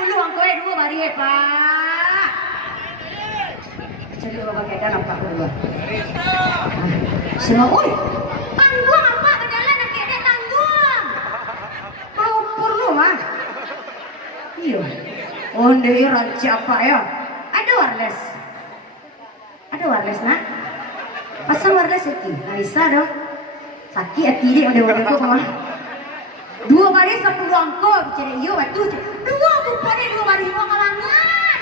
10 angko 2 bari Pak. Jadi bapak kita nampak dulu. Semua, tanggung apa berjalan nak kita tanggung. Mau perlu mah. Iya. Onde raja apa ya? Ada wireless nak? Pasang wireless lagi. Nggak bisa dong. Sakit hati dia udah kok mah. 2 bari 10 angko bicara iyo batu. 2 kupone 2 bari mau kalangan.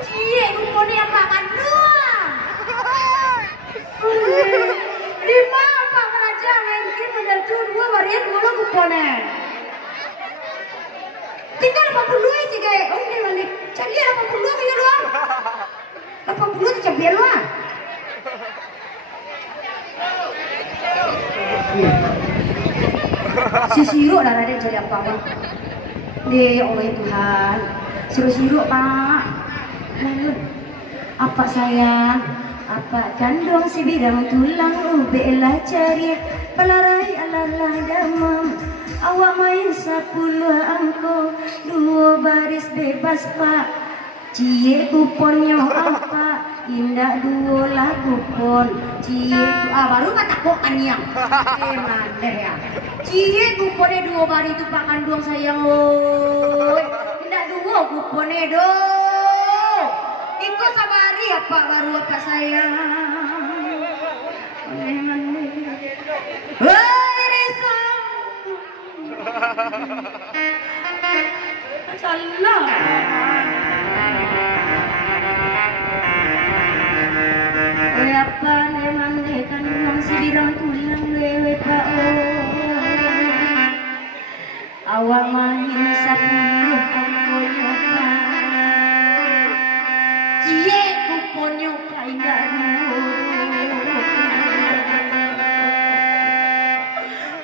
Cie kupone apa kan doang. Di mana Pak Raja mungkin menjadi 2 bari 2 kupone. Tinggal 82 sih guys. Oh ini balik. Cari 82 punya doang. 80 tu cabian lah. Si siruk dah ada cari apa bang? Ya Allah ya Tuhan. Siruk Pak. Lalu apa sayang? Apa kandung si bidang tulang belah cari pelarai alalah damam. Awak main 10 angko 2 baris bebas Pak. Cie kuponnya apa? Indah 2 lah kupon. Cie baru kata kok anyang. Mana ya? Cie kuponnya 2 bari itu Pak kandung sayang oi. Indah 2 kuponnya do. Ikut sabari apa baru apa sayang. Aneh. Hei Risa. Salah. Apa memang kan yang si bidang tulang lewe Pak awak main 10 angkonya Pak cie kuponnya Pak indah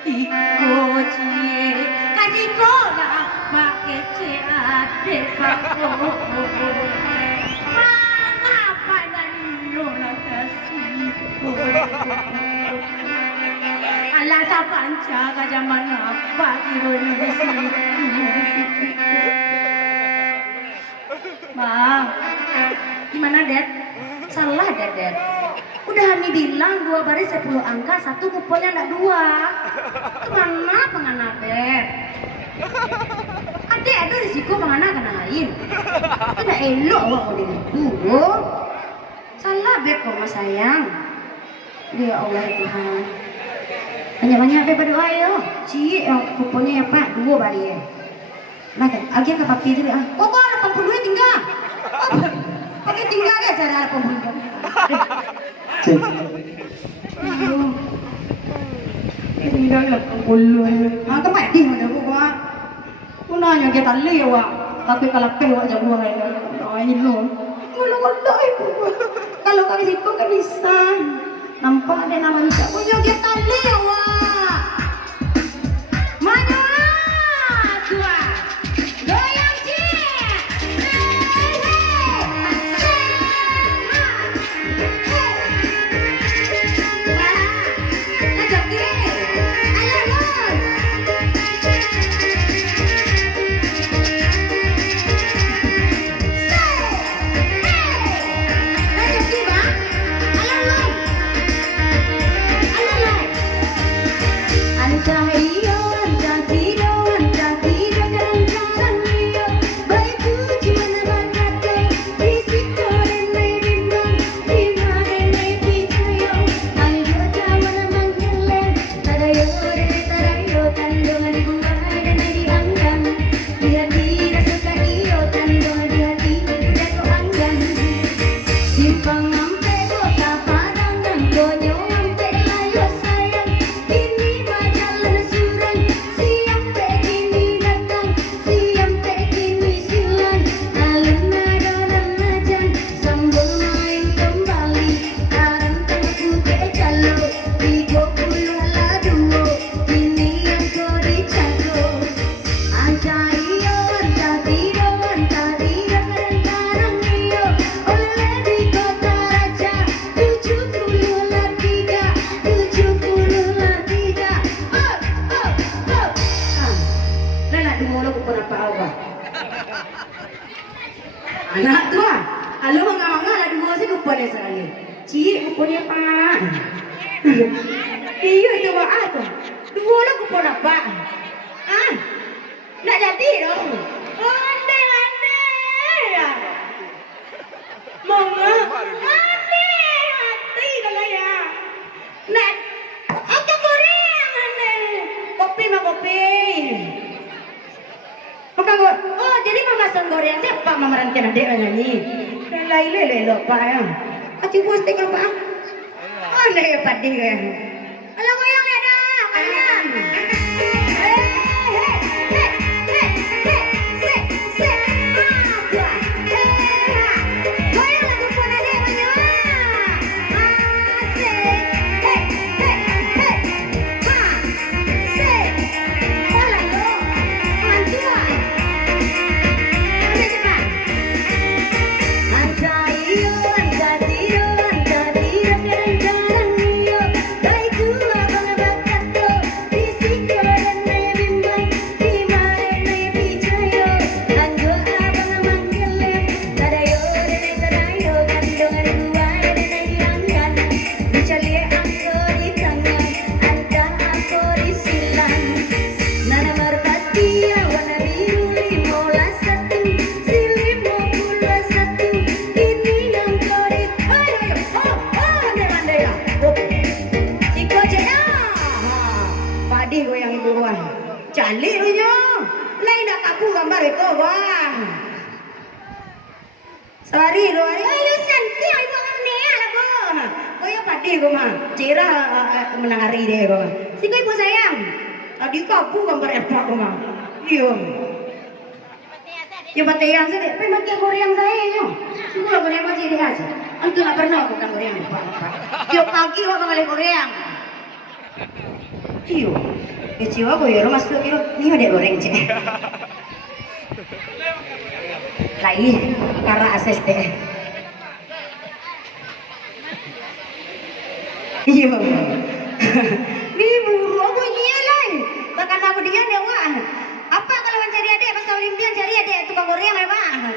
iko cie kasih kola pakai ade Pak Allah tak panca ke zaman apa ironi di sini. Bang, gimana Dad? Salah Dad. Udah Hami bilang 2 baris 10 angka, 1 kuponnya enggak 2. Kemana pengana Dad? Ada risiko pengana kena lain. Tidak elok awak mau gitu. Salah Beb kok mas sayang. Ya Allah ya Tuhan. Banyak-banyak Beb berdoa ya. Cie kuponnya ya Pak 2 bari ya. Nah kan, agi ke papi dulu ah. Kok 82 tinggal. Pakai tinggal ya cara 82. Cek. Tinggal 80. Ah tempat di mana bu Pak? Punanya kita lewat. Tapi kalau pewak jago hai. Ai lo. Ngolong-ngolong ibu. Kalau kami situ kan bisa nampak ada nama bisa punya kita lewat mana tua goyang cik Anak tua. Halo mangga-mangga lah dua sih kupone sekali. Cik kupone pak. Iya itu pak tuh. Dua lah kupone apa? Ah, nak jadi dong. Landai ya. Mangga. Mati kalau ya. Nak, aku goreng landai. Kopi mah kopi. Bukan oh jadi mama goreng siapa mama rantian adik nyanyi. Lele pak ya. Aci bos tinggal pak. Oh nih padi kan. Kalau goyang ada kalian. Calik punya, lain dah kapu gambar itu wah. Sehari dua hari, ayo santai ibu ni lah bu. Kau yang padi kau mah, cerah menang hari deh kau. Si kau ibu sayang, tadi kapu gambar apa kau mah? Iyo. Yang patian sih, tapi mati goreng saya nyo. Semua goreng masih dikasih. Antu nak pernah bukan goreng apa. Tiap pagi kau kembali goreng. Iyo. Kecil aku ya, rumah masuk kilo ni ada goreng cek. Lagi karena akses deh. Iya. Ni buru aku nyelai. Bahkan aku dia deh wah. Apa kalau mencari adik pas Olimpian cari adik tukang goreng apa?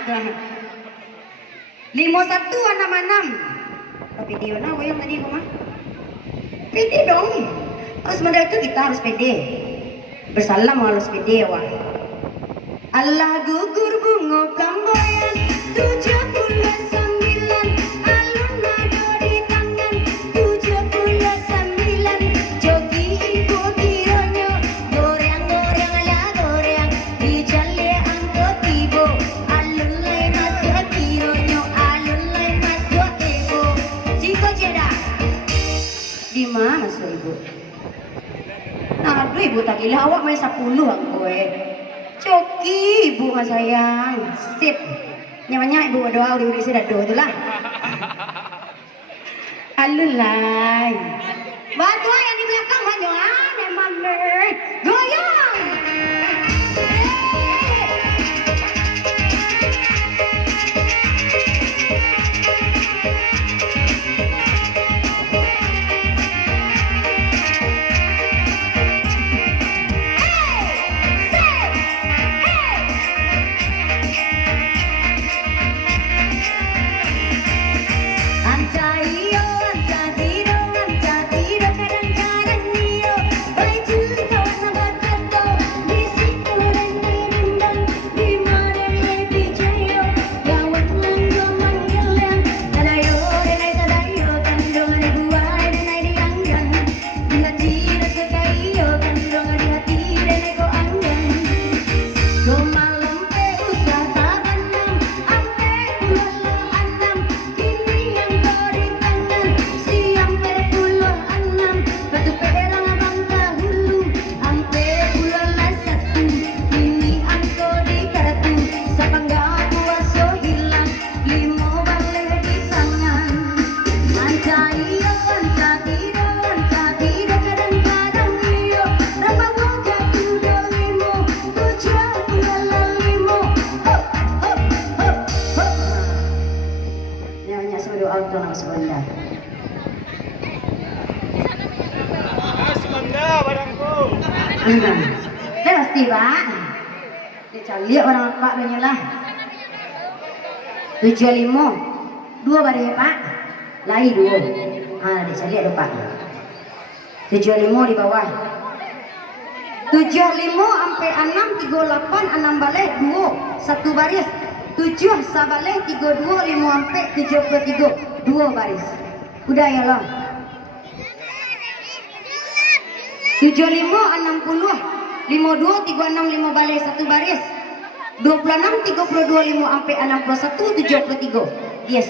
51 66. Tapi dia nak yang tadi kau mah. Pede dong. Harus modal itu kita harus pede. Bersalam harus pede wah. Allah gugur bunga flamboyan 79 alun nado di tangan 79 jogi ibu tironyo goreng-goreng ala goreng di jale angkot ibu alun lain masuk tironyo alun lain masuk ibu Ciko jeda di mana masuk ibu? Nah, aduh ibu tak gila awak main 10 aku Coki ibu mah sayang sip nyamanya ibu doa udah sudah doa itulah alulai batu yang di belakang banyak memang goyang pasti pak dicari orang apa lah 75 dua baris Pak, lain dua. Saya lihat depan 75 di bawah 75 sampai 6 38 6 balik 2 satu baris 7 sabalik 32 5 sampai 73 2 baris udah ya loh 75 60 52 36 5 balik satu baris 26 32 5 sampai 61 73 yes